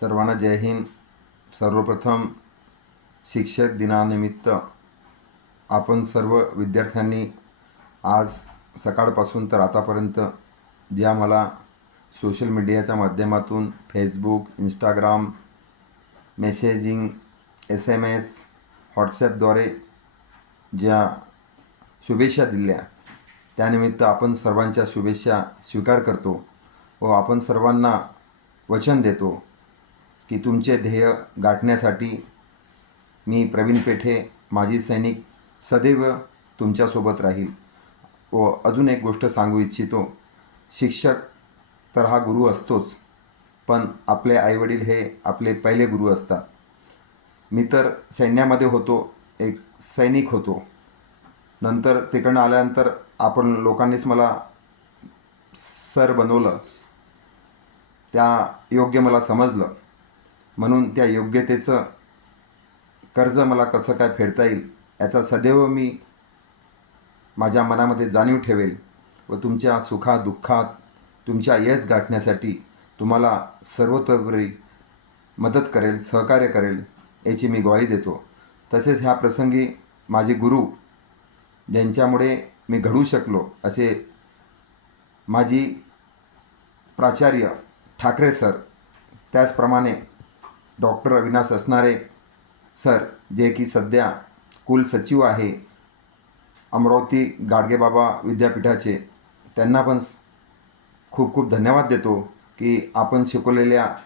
सर्वांना जय हिंद. सर्वप्रथम शिक्षक दिनानिमित्त आपण सर्व विद्यार्थ्यांनी आज सकाळपासून तर आतापर्यंत ज्या मला सोशल मीडियाच्या माध्यमातून Facebook Instagram messaging S M S व्हॉट्सॲपद्वारे ज्या शुभेच्छा दिल्या त्यानिमित्त आपण सर्वांच्या शुभेच्छा स्वीकार करतो व आपण सर्वांना वचन देतो. की तुमचे ध्येय गाठण्यासाठी मी प्रवीण पेठे माजी सैनिक सदैव तुमच्यासोबत राहील. व अजून एक गोष्ट सांगू इच्छितो. शिक्षक तर हा गुरु असतोच पण आपले आईवडील हे आपले पहिले गुरु असतात. मी तर सैन्यामध्ये होतो एक सैनिक होतो. नंतर तिकडनं आल्यानंतर आपण लोकांनीच मला सर बनवलं. त्या योग्य मला समजलं. म्हणून त्या योग्यतेचं कर्ज मला कसं काय फेडता येईल याचा सदैव मी माझ्या मनामध्ये जाणीव ठेवेल व तुमच्या सुखादुःखात तुमच्या यश गाठण्यासाठी तुम्हाला सर्वतोपरी मदत करेल सहकार्य करेल याची मी ग्वाही देतो. तसेच ह्या प्रसंगी माझे गुरु ज्यांच्यामुळे मी घडू शकलो असे माझी प्राचार्य ठाकरे सर त्याचप्रमाणे डॉक्टर अविनाश असणारे सर जे की सध्या कुलसचिव आहे अमरावती गाडगेबाबा विद्यापीठाचे त्यांना पण स- खूप खूप धन्यवाद देतो की आपण शिकवलेल्या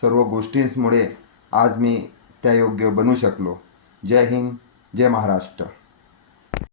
सर्व गोष्टींमुळे आज मी त्या योग्य बनू शकलो. जय हिंद जय महाराष्ट्र.